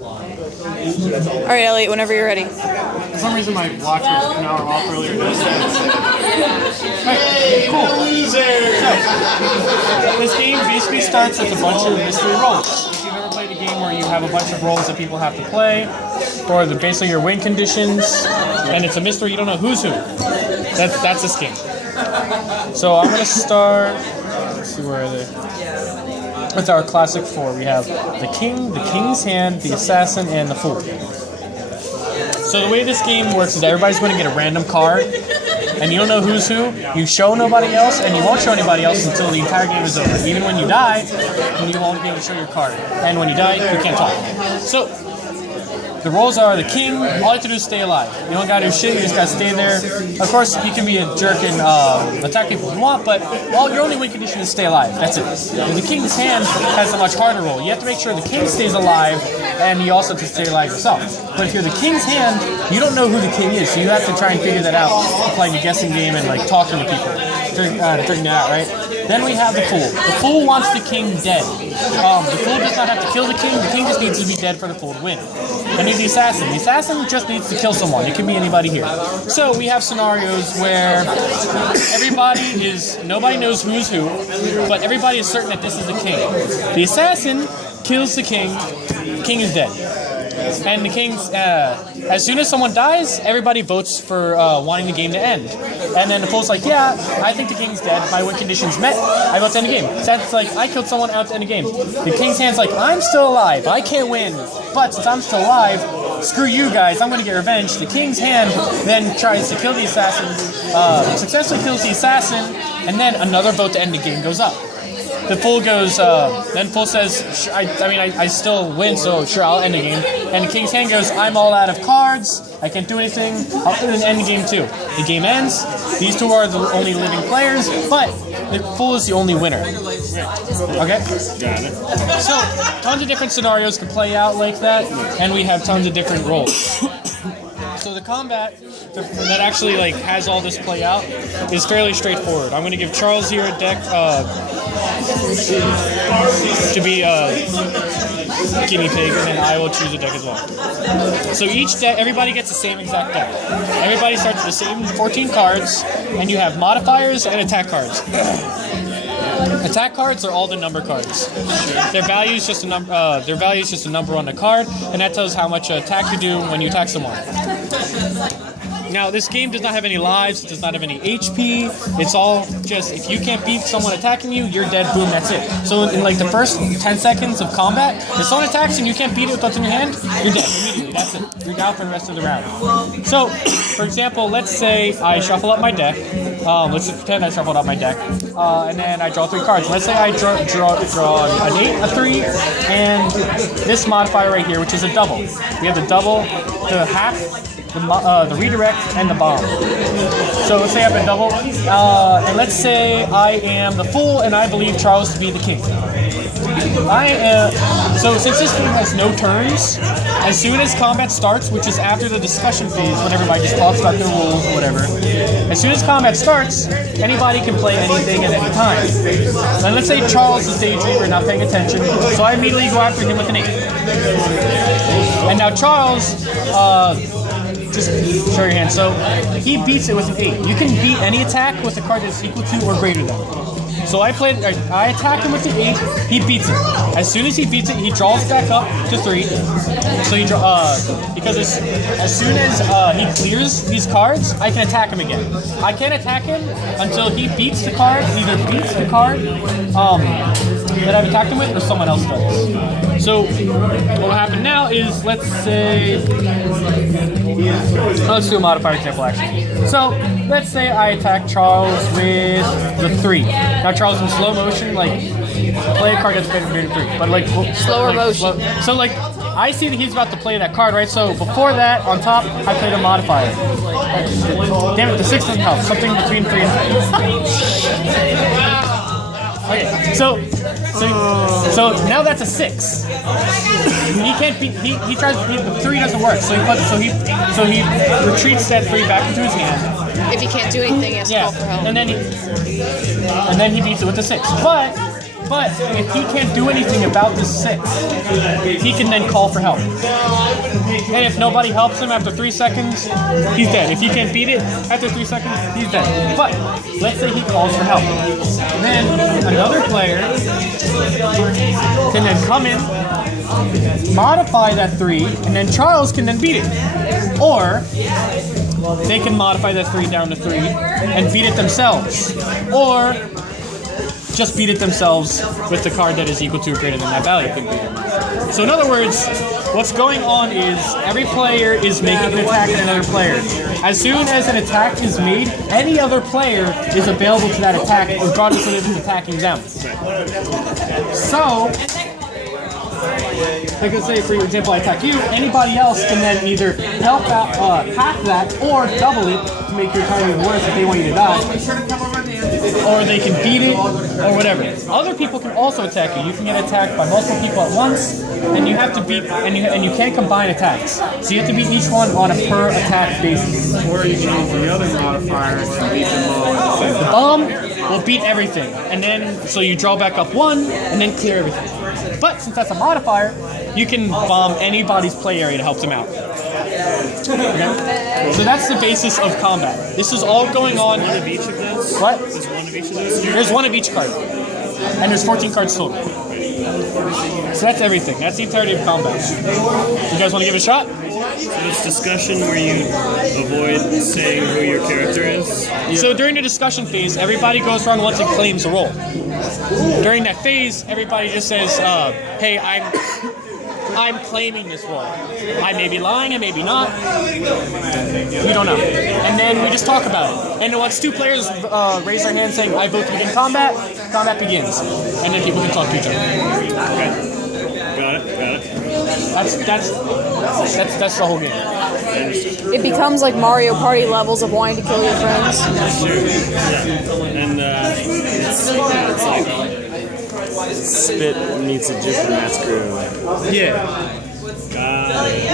Alright, Elliot, whenever you're ready. For some reason my watch was an hour off earlier. Right, cool. So, this game basically starts with a bunch of mystery rolls. If you've ever played a game where you have a bunch of rolls that people have to play, or basically your win conditions, and it's a mystery, you don't know who's who. That's this game. So I'm going to start, let's see, where are they? With our classic four. We have the king, the king's hand, the assassin, and the fool. So the way this game works is everybody's going to get a random card, and you don't know who's who. You show nobody else, and you won't show anybody else until the entire game is over. Even when you die, you won't be able to show your card. And when you die, you can't talk. So the roles are the king, all you have to do is stay alive. You don't gotta do shit, you just gotta stay there. Of course, you can be a jerk and attack people if you want, but your only win condition is stay alive. That's it. The king's hand has a much harder role. You have to make sure the king stays alive, and you also have to stay alive yourself. But if you're the king's hand, you don't know who the king is, so you have to try and figure that out, playing a guessing game and like talking to people, figuring that out, right? Then we have the fool. The fool wants the king dead. The fool does not have to kill the king just needs to be dead for the fool to win. Then you have the assassin. The assassin just needs to kill someone. It can be anybody here. So we have scenarios where nobody knows who's who, but everybody is certain that this is the king. The assassin kills the king is dead. And the king's, as soon as someone dies, everybody votes for wanting the game to end. And then the fool's like, yeah, I think the king's dead. My win condition's met. I vote to end the game. Assassin's like, I killed someone out to end the game. The king's hand's like, I'm still alive. I can't win. But since I'm still alive, screw you guys. I'm going to get revenge. The king's hand then tries to kill the assassin, successfully kills the assassin, and then another vote to end the game goes up. The fool goes, then fool says, I still win, so sure, I'll end the game. And the king's hand goes, I'm all out of cards, I can't do anything, I'll end the game too. The game ends, these two are the only living players, but the fool is the only winner. Okay? Got it. So, tons of different scenarios can play out like that, and we have tons of different roles. So the combat that actually has all this play out is fairly straightforward. I'm going to give Charles here a deck to be a guinea pig, and then I will choose a deck as well. So each deck, everybody gets the same exact deck. Everybody starts with the same 14 cards, and you have modifiers and attack cards. Attack cards are all the number cards. Their value is just a number. Their value is just a number on the card, and that tells how much attack you do when you attack someone. Now, this game does not have any lives, it does not have any HP, it's all just, if you can't beat someone attacking you, you're dead, boom, that's it. So in the first 10 seconds of combat, if someone attacks and you can't beat it with what's in your hand, you're dead immediately, that's it. You're down for the rest of the round. So, for example, let's say I shuffle up my deck, let's just pretend I shuffled up my deck, and then I draw 3 cards. Let's say I draw an 8, a 3, and this modifier right here, which is a double. We have the double, the half, the redirect, and the bomb. So let's say I have a double, and let's say I am the fool, and I believe Charles to be the king. So since this game has no turns, as soon as combat starts, which is after the discussion phase, when everybody just talks about their rules or whatever, as soon as combat starts, anybody can play anything at any time. And let's say Charles is daydreaming or not paying attention, so I immediately go after him with an 8. And now Charles, just show your hand. So he beats it with an 8. You can beat any attack with a card that's equal to or greater than. So I attack him with the 8. He beats it. As soon as he beats it, he draws back up to 3. So he because as soon as he clears these cards, I can attack him again. I can't attack him until he beats the card. Either beats the card that I've attacked him with, or someone else does. So what will happen now is, let's say, let's do a modifier example actually. So let's say I attack Charles with the 3. Now Charles in slow motion, play a card that's better than 3, but slower motion. So I see that he's about to play that card, right? So before that, on top, I played a modifier. Damn it, the 6 doesn't help. Something between 3 and 3. Okay, so now that's a 6. He can't beat. He tries. The 3 doesn't work. So he retreats that 3 back into his hand. If he can't do anything, he has to call for help. And then he beats it with the 6. But But if he can't do anything about this 6, he can then call for help. And if nobody helps him after 3 seconds, he's dead. If he can't beat it after 3 seconds, he's dead. But let's say he calls for help. Then another player can then come in, modify that 3, and then Charles can then beat it. Or they can modify that 3 down to 3 and beat it themselves. Or just beat it themselves with the card that is equal to or greater than that value. So in other words, what's going on is every player is making an attack at another player. As soon as an attack is made, any other player is available to that attack regardless of if it's attacking them. So, like let's say, for example, I attack you, anybody else can then either help out, hack that, or double it to make your timing worse if they want you to die. Or they can beat it, or whatever. Other people can also attack you. You can get attacked by multiple people at once, and you have to beat, and you can't combine attacks. So you have to beat each one on a per attack basis. Or you can use the other modifier to beat them all. The bomb will beat everything, and then so you draw back up 1, and then clear everything. But since that's a modifier, you can bomb anybody's play area to help them out. Okay? So that's the basis of combat. This is all going on. One of each of those? What? There's one of each of those? There's 1 of each card. And there's 14 cards total. So that's everything. That's the entirety of combat. You guys want to give it a shot? So it's discussion where you avoid saying who your character is? So during the discussion phase, everybody goes around once and claims a role. During that phase, everybody just says, hey, I'm claiming this role. I may be lying, I may be not. We don't know. And then we just talk about it. And once 2 players raise their hand saying, I vote to begin combat, combat begins. And then people can talk to each other. Okay. Got it. That's the whole game. It becomes like Mario Party levels of wanting to kill your friends. Sure. Yeah. And it's like spit meets a jip and that's Brew. Yeah. Got it.